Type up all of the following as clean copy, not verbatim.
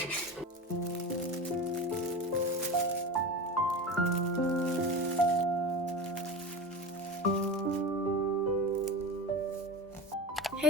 Hey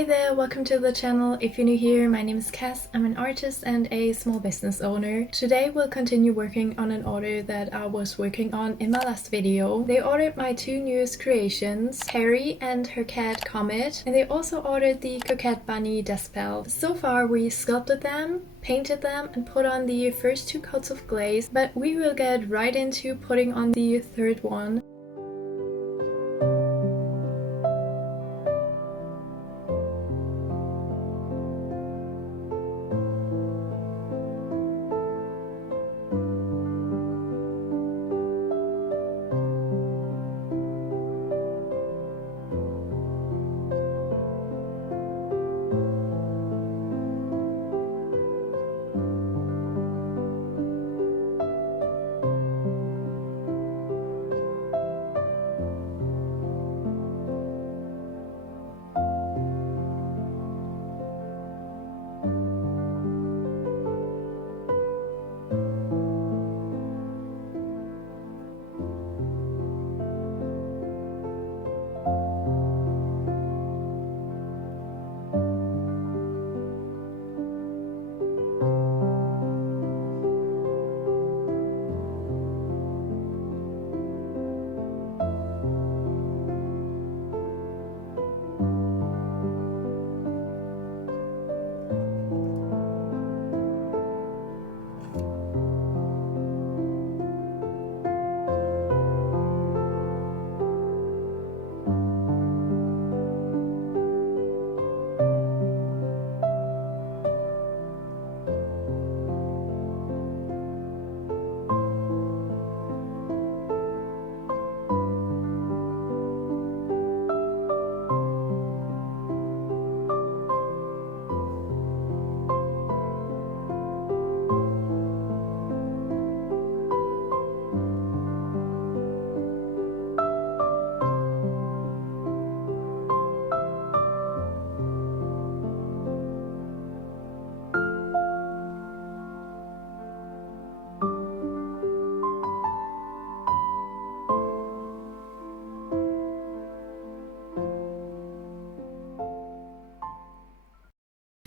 there, welcome to the channel. If you're new here, my name is Cass. I'm an artist and a small business owner. Today we'll continue working on an order that I was working on in my last video. They ordered my two newest creations, Perry and her cat Comet, and they also ordered the Coquette Bunny desk belt. So far we sculpted them, painted them, and put on the first two coats of glaze, but we will get right into putting on the third one.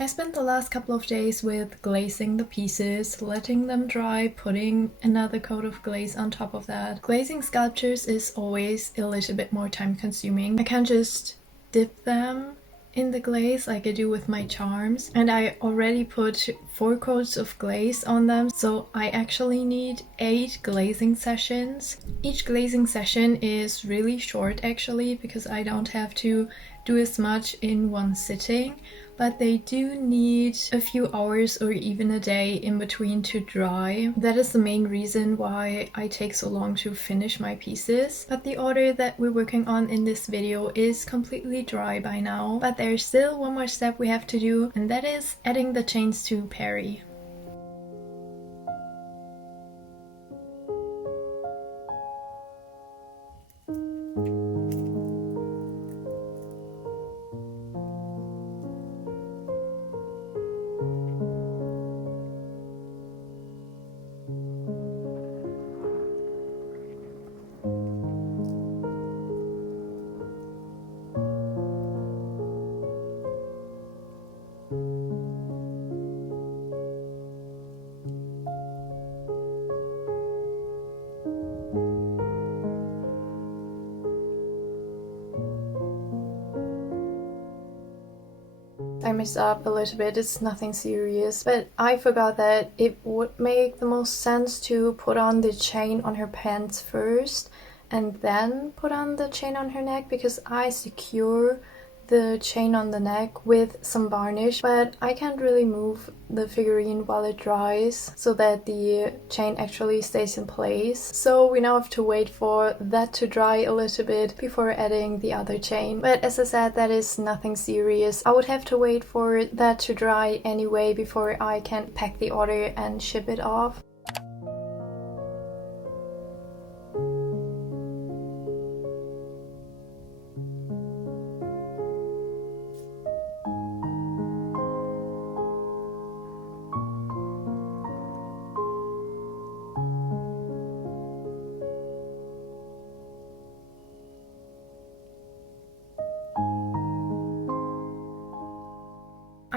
I spent the last couple of days with glazing the pieces, letting them dry, putting another coat of glaze on top of that. Glazing sculptures is always a little bit more time consuming. I can't just dip them in the glaze like I do with my charms, and I already put 4 coats of glaze on them, so I actually need 8 glazing sessions. Each glazing session is really short actually, because I don't have to do as much in one sitting, but they do need a few hours or even a day in between to dry. That is the main reason why I take so long to finish my pieces. But the order that we're working on in this video is completely dry by now, but there's still one more step we have to do, and that is adding the chains to Perry. I messed up a little bit, it's nothing serious, but I forgot that it would make the most sense to put on the chain on her pants first and then put on the chain on her neck, because I secure the chain on the neck with some varnish, but I can't really move the figurine while it dries so that the chain actually stays in place. So we now have to wait for that to dry a little bit before adding the other chain. But as I said, that is nothing serious. I would have to wait for that to dry anyway before I can pack the order and ship it off.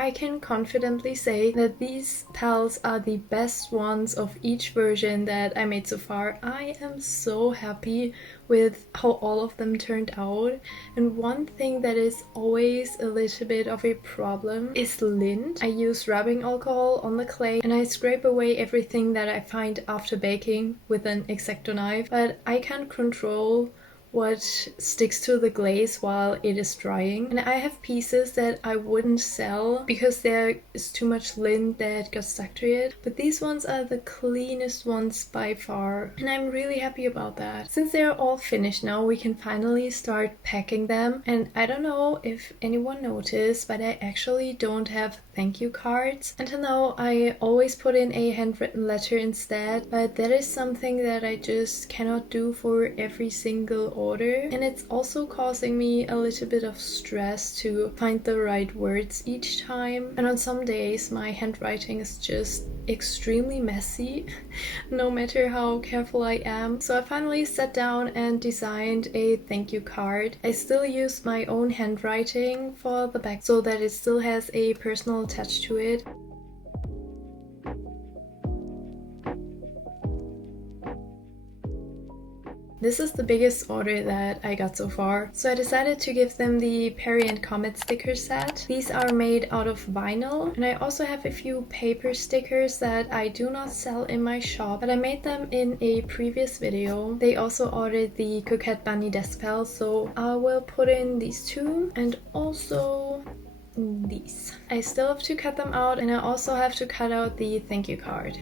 I can confidently say that these pals are the best ones of each version that I made so far. I am so happy with how all of them turned out. And one thing that is always a little bit of a problem is lint. I use rubbing alcohol on the clay and I scrape away everything that I find after baking with an X-Acto knife, but I can't control what sticks to the glaze while it is drying. And I have pieces that I wouldn't sell because there is too much lint that got stuck to it, but these ones are the cleanest ones by far, and I'm really happy about that. Since they're all finished now, we can finally start packing them. And I don't know if anyone noticed, but I actually don't have thank you cards. Until now I always put in a handwritten letter instead, but that is something that I just cannot do for every single order, and it's also causing me a little bit of stress to find the right words each time. And on some days my handwriting is just extremely messy no matter how careful I am. So I finally sat down and designed a thank you card. I still use my own handwriting for the back so that it still has a personal touch to it. This is the biggest order that I got so far, so I decided to give them the Perry and Comet sticker set. These are made out of vinyl, and I also have a few paper stickers that I do not sell in my shop, but I made them in a previous video. They also ordered the Coquette Bunny desk pals, so I will put in these two and also these. I still have to cut them out, and I also have to cut out the thank you card.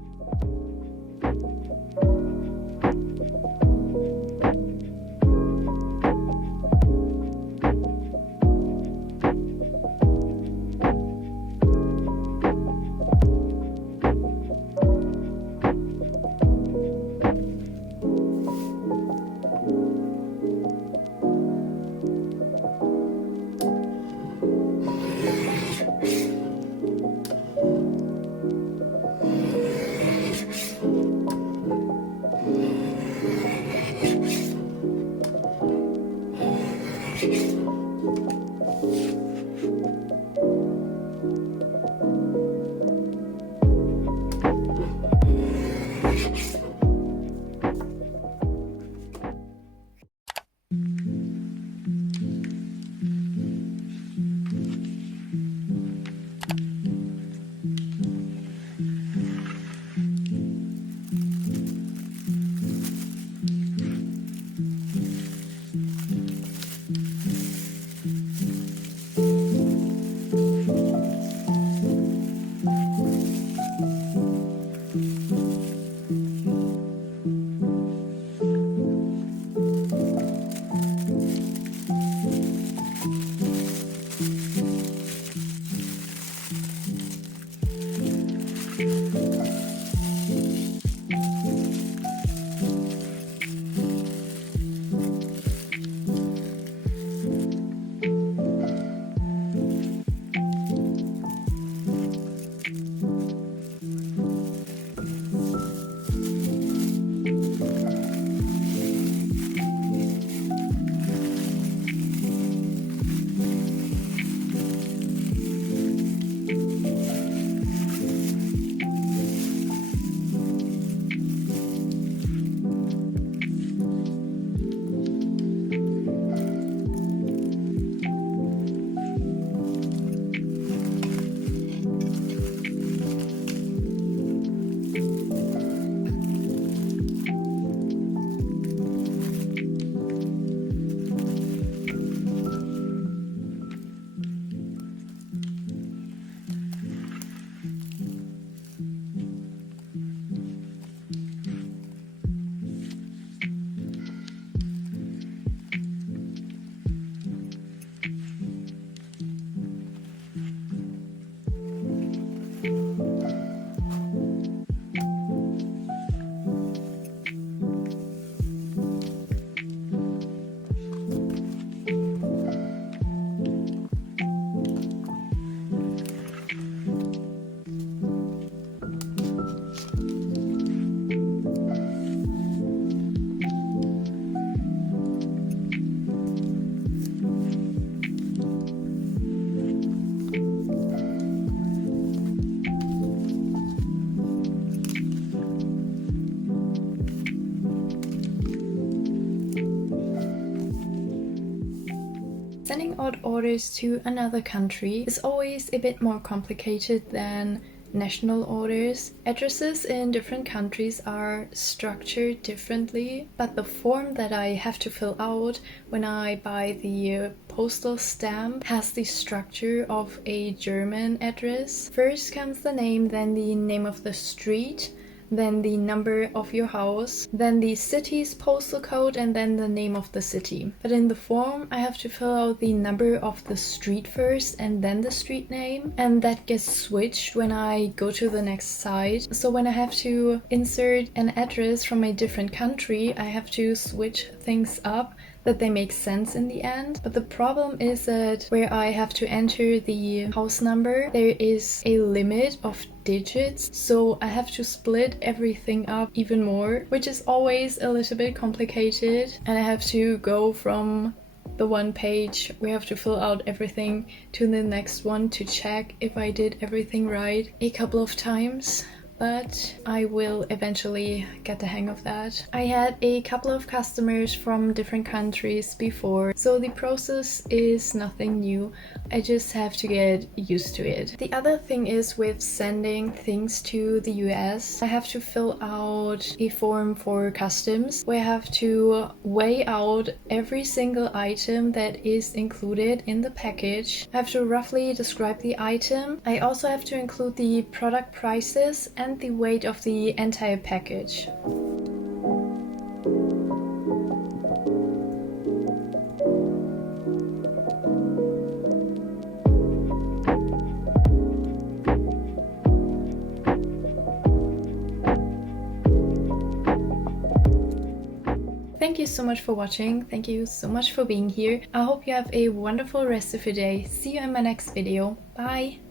sending out orders to another country is always a bit more complicated than national orders. Addresses in different countries are structured differently, but the form that I have to fill out when I buy the postal stamp has the structure of a German address. First comes the name, then the name of the street, then the number of your house, then the city's postal code, and then the name of the city. But in the form, I have to fill out the number of the street first and then the street name, and that gets switched when I go to the next site. So when I have to insert an address from a different country, I have to switch things up that they make sense in the end. But the problem is that where I have to enter the house number, there is a limit of digits, so I have to split everything up even more, which is always a little bit complicated, and I have to go from the one page we have to fill out everything to the next one to check if I did everything right a couple of times. But I will eventually get the hang of that. I had a couple of customers from different countries before, so the process is nothing new. I just have to get used to it. The other thing is with sending things to the US, I have to fill out a form for customs where I have to weigh out every single item that is included in the package. I have to roughly describe the item. I also have to include the product prices and the weight of the entire package. Thank you so much for watching. Thank you so much for being here. I hope you have a wonderful rest of your day. See you in my next video. Bye!